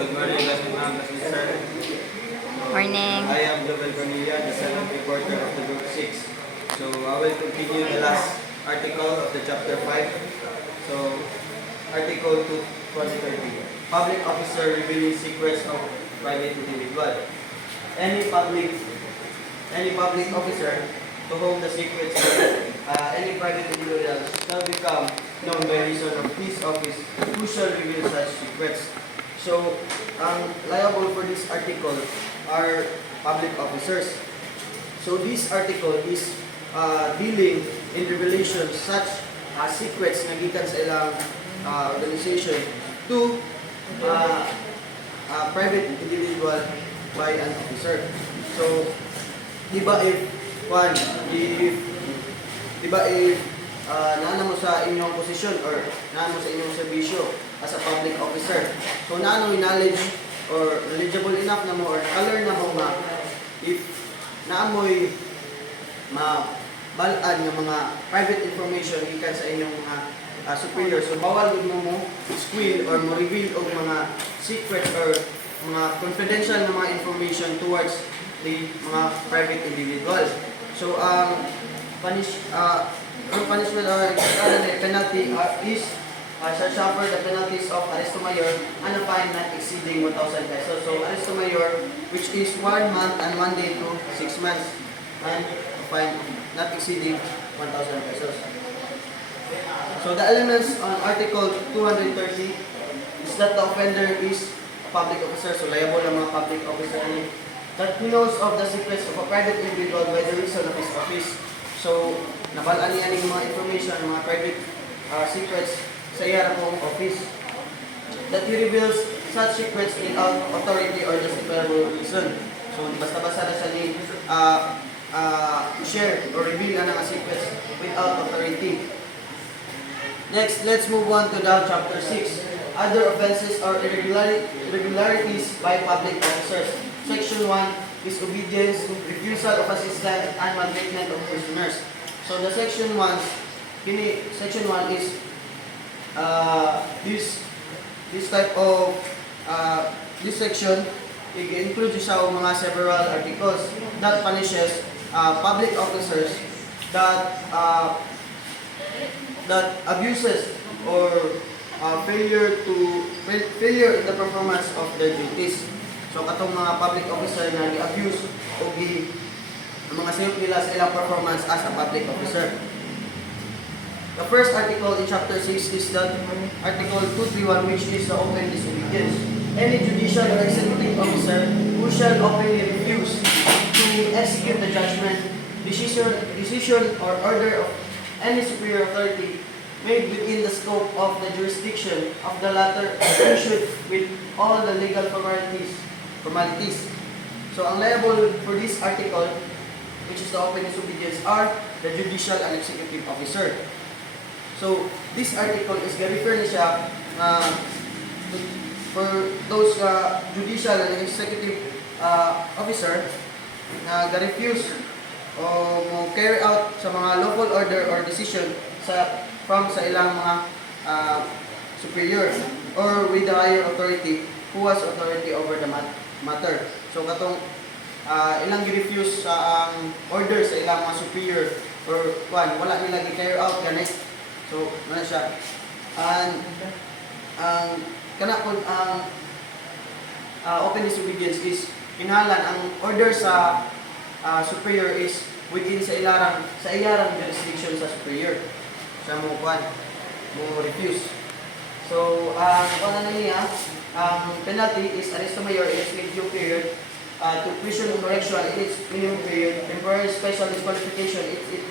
good morning, Gasmin Ma'am, Gasmin Sir. Morning. I am Jovel Cornelia, the seventh reporter of the Group 6. So I will continue the last article of the chapter 5. So, Article 2, 2030. Public officer revealing secrets of private individual. Any public officer to whom the secrets of any private individual shall become known by reason of his office who shall reveal such secrets. So, ang liable for this article are public officers. So, this article is dealing in revelation such secrets na gikan sa ilang organization to private individual by an officer. So, diba if naano mo sa inyong posisyon or naano mo sa inyong serbisyo as a public officer. So, naano knowledge or knowledgeable enough na mo or color na mo nga if naamoy mabalaan ng mga private information ikan sa inyong mga superior. So, bawal din mo squill or mo reveal og mga secret or mga confidential na mga information towards the mga private individual. So, punishment or penalty is shall suffer the penalties of arresto mayor and a fine not exceeding 1,000 pesos. So, arresto mayor, which is 1 month and 1 day to 6 months, and a fine not exceeding 1,000 pesos. So, the elements on Article 230 is that the offender is a public officer, so liable ang mga public officer that he knows of the secrets of a private individual by the reason of his office. So, nabalaan niya ng mga information, mga private secrets sa iya pong office. That he reveals such secrets without authority or justifiable reason. So, basta-basta na siya ni share or reveal na ng secrets without authority. Next, let's move on to the chapter 6. Other offenses or irregularities by public officers. Section 1, disobedience, refusal of assistance, and maltreatment of prisoners. So the section 1 is this type of this section includes sa mga several articles that punishes public officers that abuses or failure in the performance of their duties. So katong mga public officer na gi-abuse o ang mga sayop nila sa ilang performance as a public officer. The first article in chapter 6 is that Article 231, which is the open disobedience. Any judicial or executive officer who shall openly refuse to execute the judgment, decision or order of any superior authority made within the scope of the jurisdiction of the latter issued with all the legal formalities. So, ang liable for this article, which is the open disobedience, are the judicial and executive officer. So, this article is refer siya for those judicial and executive officer na ga-refuse o carry out sa mga lawful order or decision from sa ilang mga superior or with the higher authority who has authority over the matter. So katong ilang gi-refuse sa order sa ilang mga superior or wala nila gi-carry out ganit. So ano siya? And kana pud ang open disobedience is kinahanglan ang order sa superior is within sa iyarang jurisdiction sa superior. Sa mo refuse. So, ano niya, ang penalty is arresto mayor in its medium period, to prison correction in its minimum period, temporary special disqualification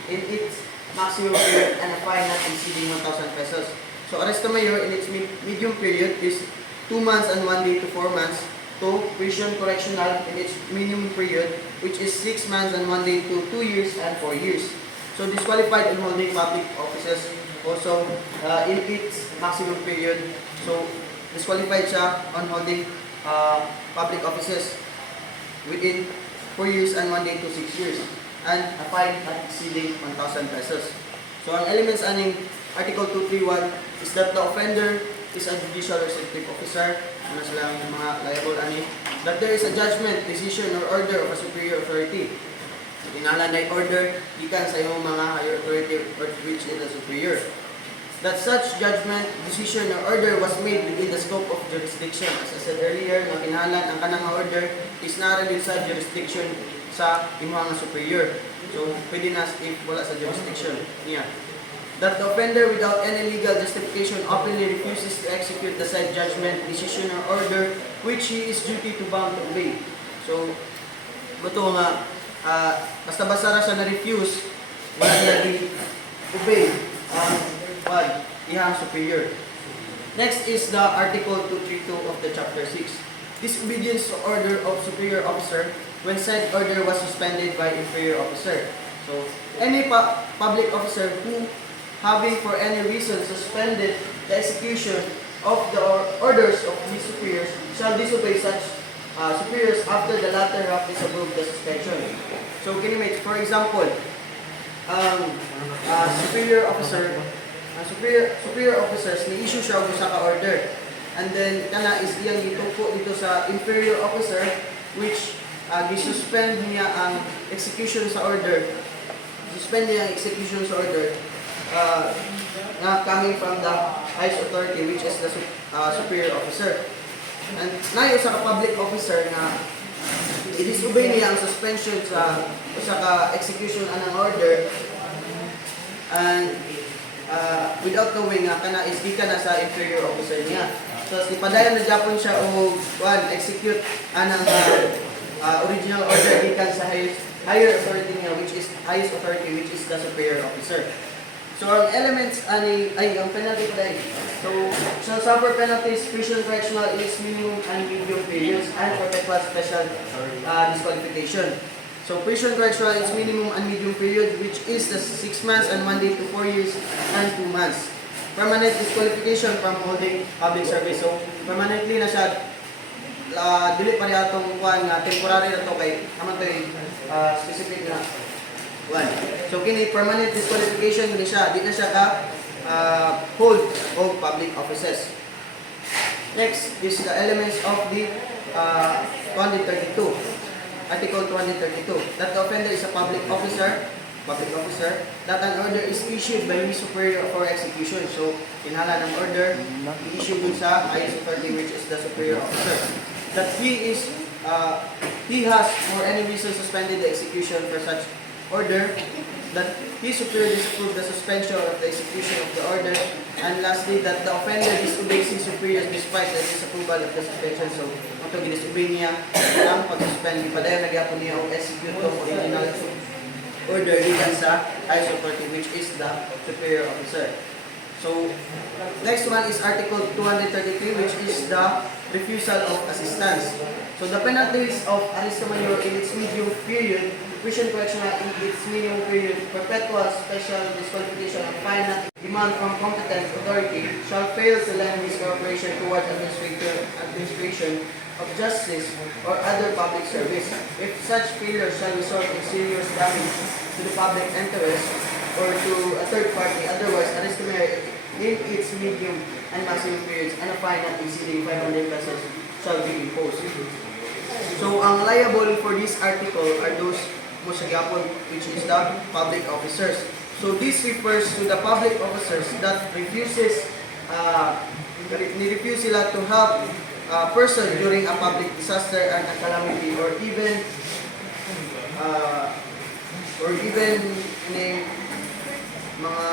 in its maximum period, and a fine not exceeding 1,000 pesos. So, arresto mayor in its medium period is 2 months and 1 day to 4 months, to prison correctional in its minimum period, which is 6 months and 1 day to 2 years and 4 years. So, disqualified in holding public offices also in its maximum period. So, disqualified siya on holding public offices within 4 years and 1 day to 6 years. And a fine not exceeding 1,000 pesos. So, ang elements aning Article 231 is that the offender is a judicial or executive officer, ano silang mga liable ani, that there is a judgment, decision, or order of a superior authority. Kinahanglan na order gikan sa imong mga higher authority or which is the superior. That such judgment, decision, or order was made within the scope of jurisdiction. As I said earlier, na kinahanglan ang kanang order is naroon sa jurisdiction sa imong superior. So, pwede na if wala sa jurisdiction niya. That the offender without any legal justification openly refuses to execute the said judgment, decision, or order which he is duty to bound to obey. So, buto nga, basta-basta ra siya na-refuse, wala niya di-obey ang ihang superior. Next is the Article 232 of the Chapter 6. Disobedience to order of superior officer when said order was suspended by inferior officer. So, any public officer who, having for any reason suspended the execution of the orders of his superiors, shall disobey such superiors after the latter have disapproved the suspension. So, kinimate, for example, superior officers ni issue siya og usa ka order, and then kana is iyang gituko dito sa inferior officer which gisuspend niya ang execution sa order, na coming from the highest authority which is the superior officer. And nayo sa public officer na i-disobey niya ang suspension sa usa ka execution anang order, and without knowing nga kana is gikan na sa inferior officer niya. So ipadayon na Japon siya o execute anang original order gikan sa higher authority niya which is highest authority which is the superior officer. So ang elements ani ang penalty ko dai. So shall suffer penalties, prison, correctional, is minimum and medium periods, and perpetual special disqualification. So prison, correctional is minimum and medium period which is the 6 months and 1 day to 4 years and 2 months. Permanent disqualification from holding public service. So permanently na siya dili pa rin atong kuan nga temporary na to kay naman to specific na one. So kini permanent disqualification ni siya, di na siya ka hold of public offices. Next is the elements of the 232. Article 232. That the offender is a public officer, that an order is issued by his superior for execution. So, kinahanglan ng order i-issue dun sa highest authority which is the superior officer. That he has for any reason suspended the execution for such order, that his superior disapproved the suspension of the execution of the order, and lastly, that the offender disobeys his superior despite the disapproval of the suspension. So, ito gidisobey niya ang pag-suspend, ipadayon nagyapon niya o execute the original order gikan sa highest authority which is the superior officer. So, next one is Article 233 which is the refusal of assistance. So, the penalties of arresto mayor in its medium period, prison correctional in its minimum period, perpetual special disqualification, and final demand from competent authority shall fail to lend his cooperation towards administration of justice or other public service. If such failure shall result in serious damage to the public interest or to a third party, otherwise arresto mayor in its medium and maximum periods, and a fine not exceeding 500 pesos shall be imposed. So, ang liable for this article are those which is the public officers. So, this refers to the public officers that refuse sila to help a person during a public disaster and a calamity, or even mga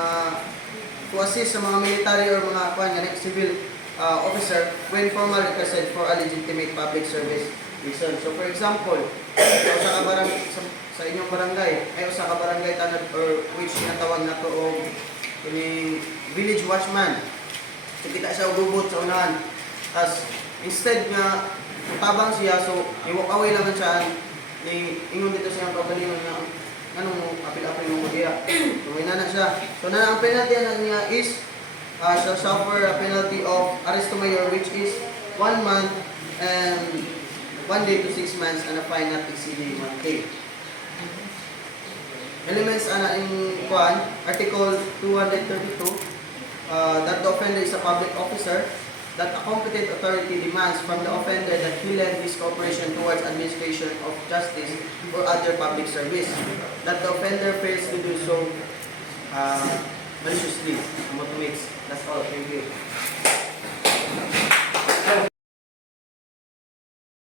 to assist sa mga military or mga civil officer when formally requested for a legitimate public service reason. So for example, sa inyong barangay, ay sa barangay tanod or which tinatawag na to o kining village watchman. So kita siya gubot sa unahan. As instead nga mutabang siya, so i-walk away lang siya ni ingon dito siyang kaugalingon nga anong apil-apil mo diya. So may na siya. So ang penalty na niya is shall suffer a penalty of arresto mayor which is 1 month and 1 day to 6 months and a fine not exceeding 1K. Elements in Article 232 that the offender is a public officer that a competent authority demands from the offender that he lend his cooperation towards administration of justice or other public service, that the offender fails to do so maliciously. That's all. Thank you.